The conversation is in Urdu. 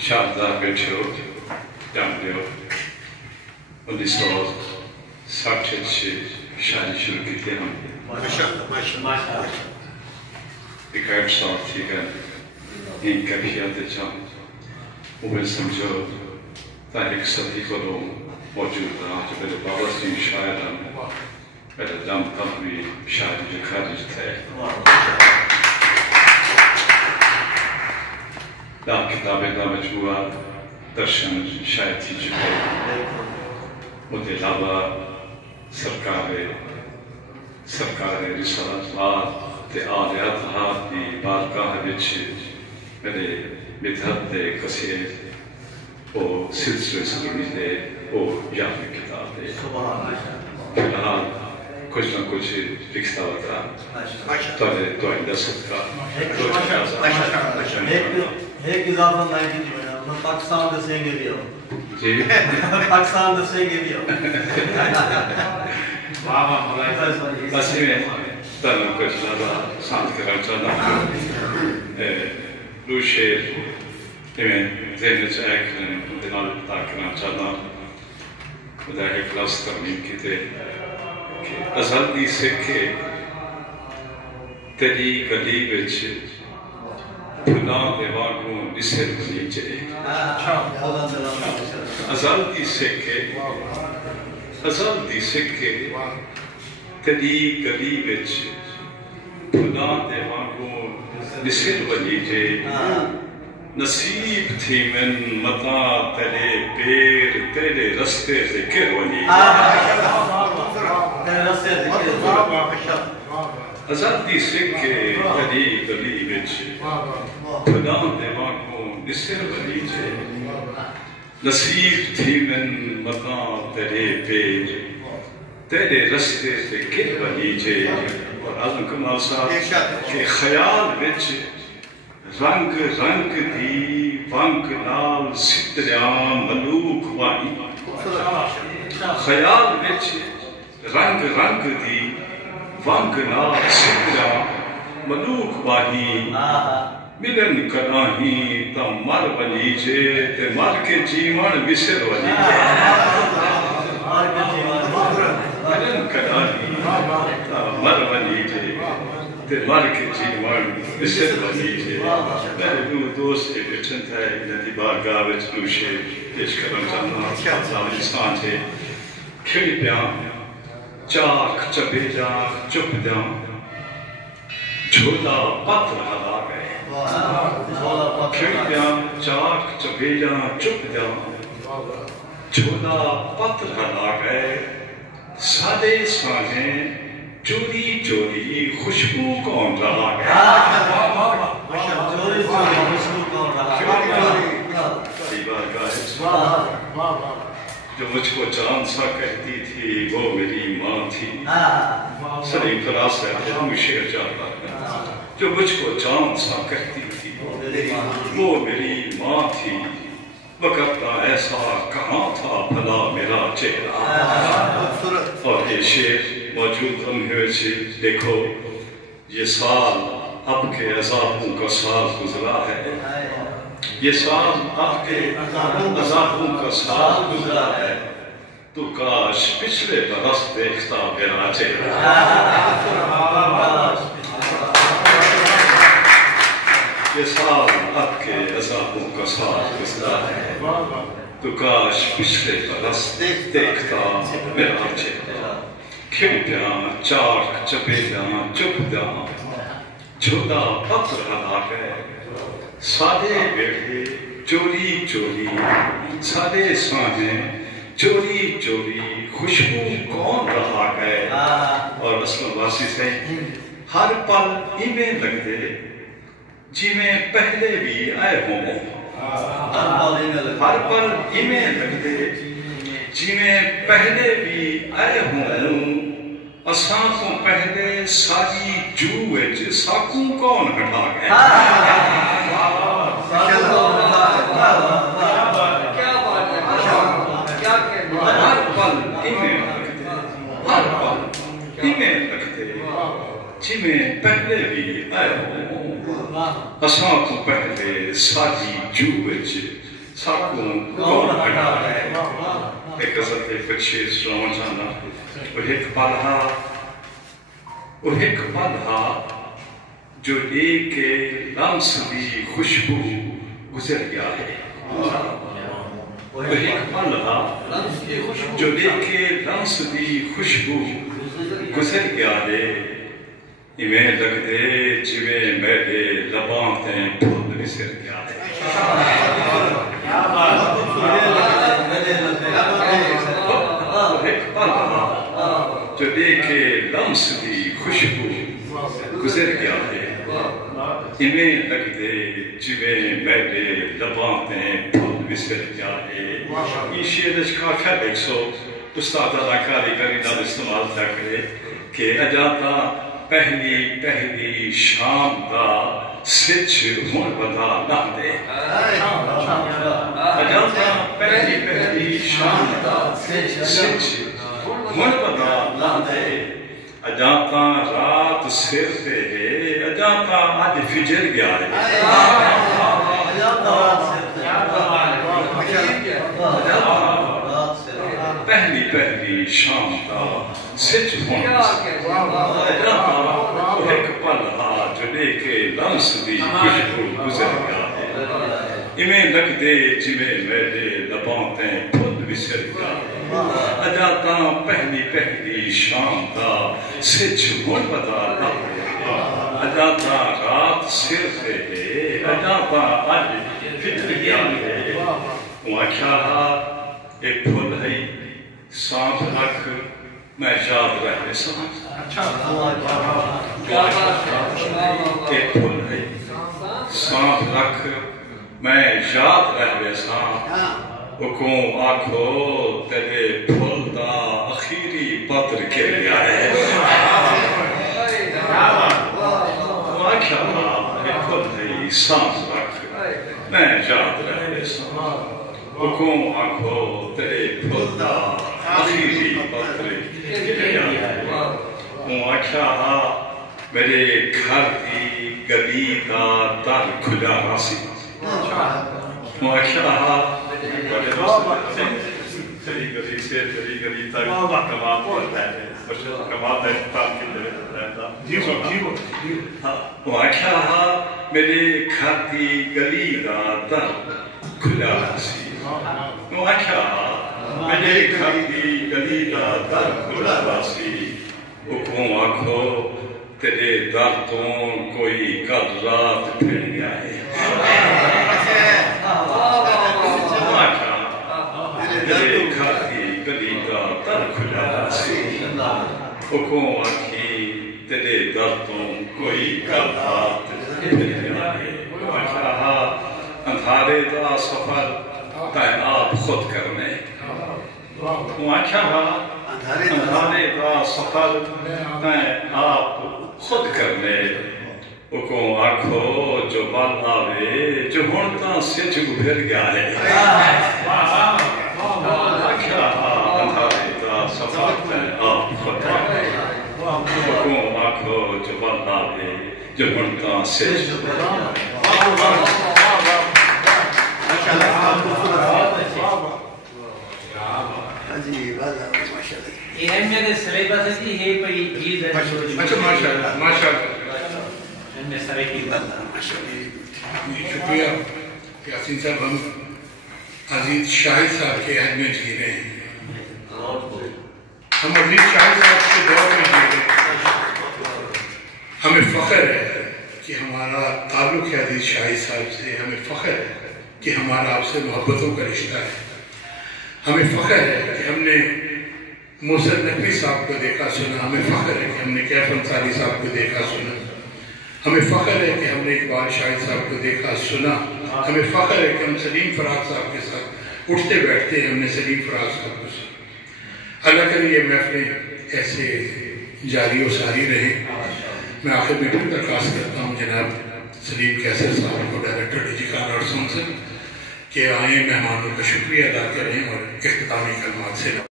شاہدار بیٹھے ہو جانتے ہو 1960 سے شادی شروع کی تھی ہم ایک 8 سال تھی گا این کیفیت جان وہ سمجھو تاریخ صدی کو لوگ موجود رہا جو میرے بابا سے شاعر ہم میرے دم تب بھی شاعر جو خارج تھے دام کتابیں دا مجموعہ درشن شاید تھی چکے مجھے علاوہ سرکار رسالت آت تے آلیات ہاتھ دی بارگاہ وچ میرے مدحت دے کسے وہ سلسلے سلمی دے وہ یادی کتاب دے فی الحال کچھ نہ کچھ لکھتا ہوتا تو آئندہ صدقہ ایک اضافہ نہیں کی میں پاکستان دے سینگے بھی ہو جی پاکستان دے سینگے بھی ہو بس میں تنہ کچھ لگا سانت کرنا چاہتا دو شیر میں ذہن چاہے کرنے دنال پتا کرنا چاہتا خدا ایک لفظ ترمیم کی تھے کہ ازادی سکھے تیری گلی وچ بھلا دے واگوں نسر بنی چلے ازادی سکھے تیری گلی وچ بھلا دے واگوں نسر بنی جے نصیب تھی من متا تیرے پیر تیرے رستے ذکر بنی ازادی سکھے تیری گلی وچ بھلا دے واگوں نسر بنی جے نصیب تھی من متا تیرے پیر تیرے رستے ذکر بنی جے اور اعظم کمال صاحب کہ خیال وچ رنگ رنگ دی ونگ نال ستریاں ملوک وانی خیال وچ رنگ رنگ دی ونگ نال ستریاں ملوک وانی ملن کراہی تا مر بنی جے تے مر کے جیون مصر بنی جے ملن کراہی تا مر بنی جے تے مر کے جیون مصر بنی جے میرے دو دوست کے بچن تھے ندی بارگاہ وچ دوشے پیش کرنا چاہتا افغانستان سے کھڑی پیاں چاک چبے جا چپ جا جھولا پتر ہلا گئے کھڑی پیاں چاک چبے جا چپ جا جھولا پتر ہلا گئے سادے سانے چوری چوری خوشبو کون رہا گیا جو مجھ کو چاند سا کہتی تھی وہ میری ماں تھی سلیم فراس رہتے ہم شعر چاہتا ہے جو مجھ کو چاند سا کہتی تھی وہ میری ماں تھی وقت ایسا کہاں تھا بھلا میرا چہرہ اور یہ شعر موجود ہم ہوئے سے دیکھو یہ سال اب کے عذابوں کا سال گزرا ہے یہ سال اب کے عذابوں کا سال گزرا ہے تو کاش پچھلے برس دیکھتا میرا چہرہ یہ سال اب کے عذابوں کا سال گزرا ہے تو کاش پچھلے برس دیکھتا میرا چہرہ کھڑ پیاں چاک چپے جاں چپ جاں جھولا پتر ہلا گئے سادے بیٹھے چوری چوری سادے سانے چوری چوری خوشبو کون رہا گئے اور اسلام واسی سے ہر پل ایمیں لگ دے جی میں پہلے بھی آئے ہوں ہر پل ایمیں لگ دے جی میں پہلے بھی آئے ہوں اساں کو پہلے ساری جوئے ساکوں کون ہٹا گئے ہر پل ایمیں لگتے جی میں پہلے بھی آئے ہوں اساں کو پہلے ساری جوئے ساکوں کون ہٹا ہے ایک غزل کے پچھے سنو جانا وہ ایک پلہا جو ایک لمس دی خوشبو گزر گیا ہے وہ ایک پلہا جو ایک لمس دی خوشبو گزر گیا ہے ایویں لگ دے جویں میرے لباں تے پھل وسر گیا ہے ایک پلہا جو ایک لمس دی خوشبو گزر گیا ہے ایویں لگ دے جویں میرے لباں تے پھل وسر گیا ہے یہ شعر وچ کافی دیکھو استاد اداکاری کری نال استعمال تھا کرے کہ اجاتا پہلی شام دا سچ ہون بدا نہ دے اجاتا پہلی شام دا سچ ہون بدا نہ دے اجاتا رات سر تے ہے اجاتا آج فجر گیا ہے پہلی شام دا سچ ہون اجاتا ایک پلہا جو لے کے لمس دی خوشبو گزر گیا ہے ایویں لگ دے جویں میرے لباں تے پھل وسر گیا ہے اجاتا پہلی شام دا سچ ہون بدا نہ دے اجاتا رات سر تے ہے اجاتا اج فجر گیا ہے وہ آکھیا ایک پھل ہے سانپ رکھ میں یاد رہے سانپ ایک پھل ہے سانپ رکھ میں یاد رہے سانپ حکم آکھو تیرے پھل دا اخیری پتر گر گیا ہے وہ آکھیا ایک پھل ہے سانپ رکھ میں یاد رہے سانپ حکم آکھو تیرے پھل دا اخیری پتر گر گیا ہے وہ آکھیا میرے گھر دی گلی دا در کھلا راسی وہ آکھیا چلی گلی سے چلی گلی تک کمال پڑتا ہے کمال ہے کتاب کی طرح رہتا وہ آکھیا میرے گھر دی گلی دا در کھلا راسی وہ آکھیا میرے گھر دی گلی دا در کھلا راسی حکم آکھو تیرے در تو کوئی کل رات پھر گیا ہے میرے گھر دی گلی دا در کھلا راسی حکم آکھی تیرے در تو کوئی کل رات پھر گیا ہے اندھارے دا سفر تائیں آپ خود کرنے وہ آکھیا اندھارے دا سفر تائیں آپ خود کرنے حکم آکھو جو بال آوے جو ہونتا سچ گھر گیا ہے آکھیا اندھارے دا سفر تائیں آپ خود کرنے حکم آکھو جو بال آوے جو ہونتا سچ گھر گیا یہ اہمیت سلیبس ہے کہ یہ پڑی چیز ہے ماشاءاللہ ان میں سارے کی بات شکریہ یاسین صاحب ہم عزیز شاہد صاحب کے اہمیت جی رہے ہیں ہم عزیز شاہد صاحب کے دور میں جی رہے ہیں ہمیں فخر ہے کہ ہمارا تعلق ہے عزیز شاہد صاحب سے ہمیں فخر ہے کہ ہمارا آپ سے محبتوں کا رشتہ ہے ہمیں فخر ہے کہ ہم نے محسن نقوی صاحب کو دیکھا سنا ہمیں فخر ہے کہ ہم نے کیف انصاری صاحب کو دیکھا سنا ہمیں فخر ہے کہ ہم نے اقبال شاہد صاحب کو دیکھا سنا ہمیں فخر ہے کہ ہم سلیم فراق صاحب کے ساتھ اٹھتے بیٹھتے ہم نے سلیم فراق صاحب کو سنا اللہ کرے یہ محفلیں ایسے جاری و ساری رہیں میں آخر میں پھر درخواست کرتا ہوں جناب سلیم کیسر صاحب کو ڈائریکٹر ڈیجیکال آرٹس کونسل کہ آئیں مہمانوں کا شکریہ ادا کریں اور اختتامی کلمات سے